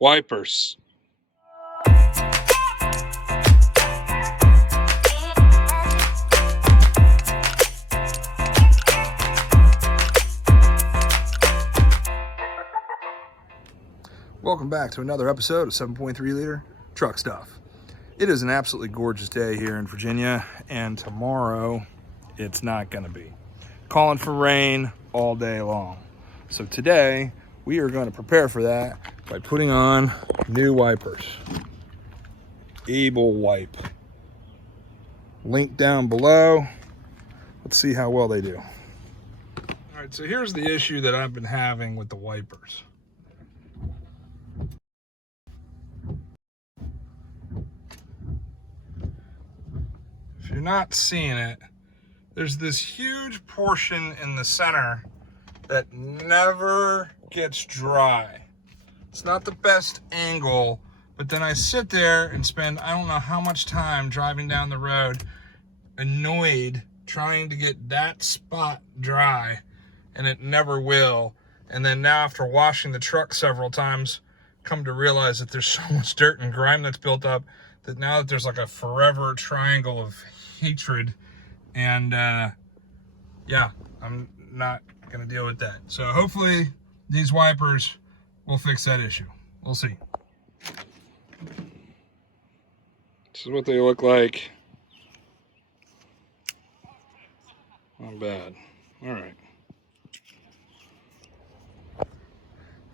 Wipers. Welcome back to another episode of 7.3 liter truck stuff. It is an absolutely gorgeous day here in Virginia, and tomorrow it's not going to be. Calling for rain all day long. So today we are going to prepare for that by putting on new wipers. Able Wipe. Link down below. Let's see how well they do. All right, so here's the issue that I've been having with the wipers. If you're not seeing it, there's this huge portion in the center that never gets dry. It's not the best angle, but then I sit there and spend I don't know how much time driving down the road, annoyed, trying to get that spot dry, and it never will. And then now after washing the truck several times, come to realize that there's so much dirt and grime that's built up that now that there's like a forever triangle of hatred. And yeah, I'm not gonna deal with that. So hopefully these wipers will fix that issue. We'll see. This is what they look like. Not bad.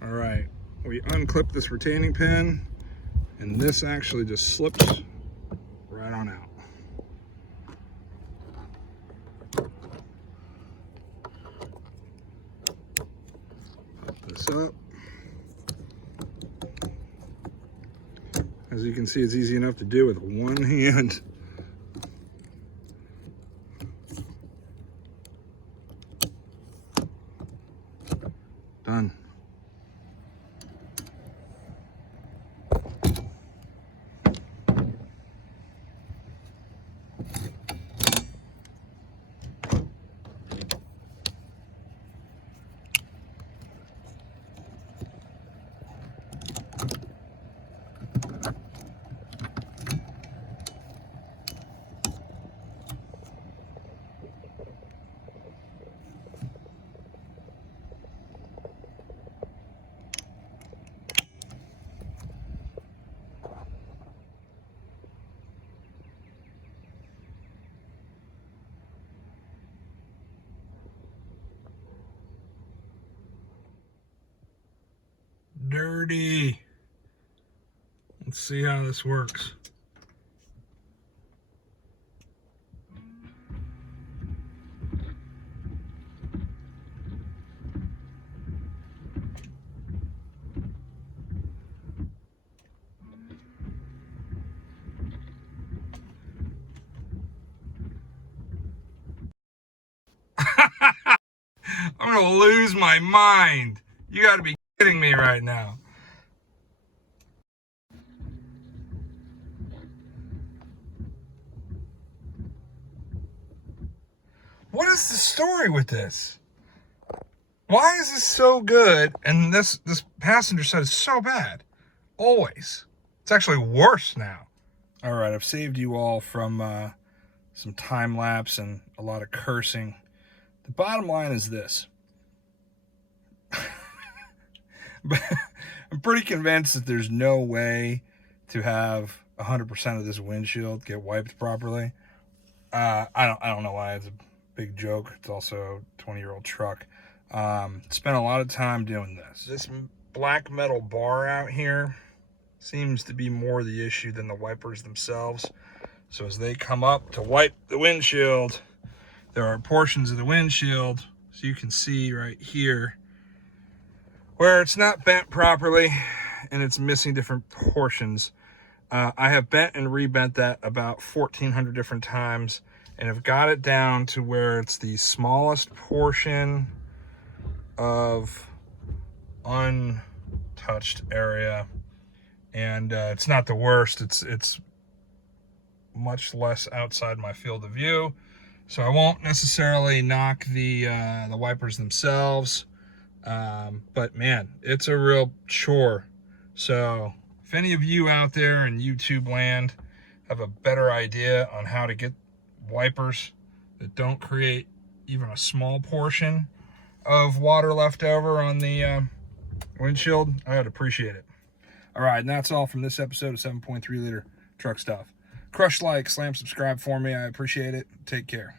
All right, we unclip this retaining pin, and this actually just slips right on out. Put this up. As you can see, it's easy enough to do with one hand. Done. Dirty. Let's see how this works. I'm gonna lose my mind. You gotta be kidding me right now. What is the story with this? Why is this so good and this passenger side is so bad? Always. It's actually worse now. All right, I've saved you all from some time lapse and a lot of cursing. The bottom line is this. I'm pretty convinced that there's no way to have 100% of this windshield get wiped properly. I don't know why. It's a big joke. It's also a 20-year-old truck. Spent a lot of time doing this. This black metal bar out here seems to be more the issue than the wipers themselves. So as they come up to wipe the windshield, there are portions of the windshield, so you can see right here, where it's not bent properly and it's missing different portions. I have bent and rebent that about 1,400 different times, and have got it down to where it's the smallest portion of untouched area, and it's not the worst. It's much less outside my field of view, so I won't necessarily knock the wipers themselves, but man, it's a real chore. So if any of you out there in YouTube land have a better idea on how to get wipers that don't create even a small portion of water left over on the windshield, I would appreciate it. All right, and that's all from this episode of 7.3 liter truck stuff. Crush like, slam subscribe for me. I appreciate it. Take care.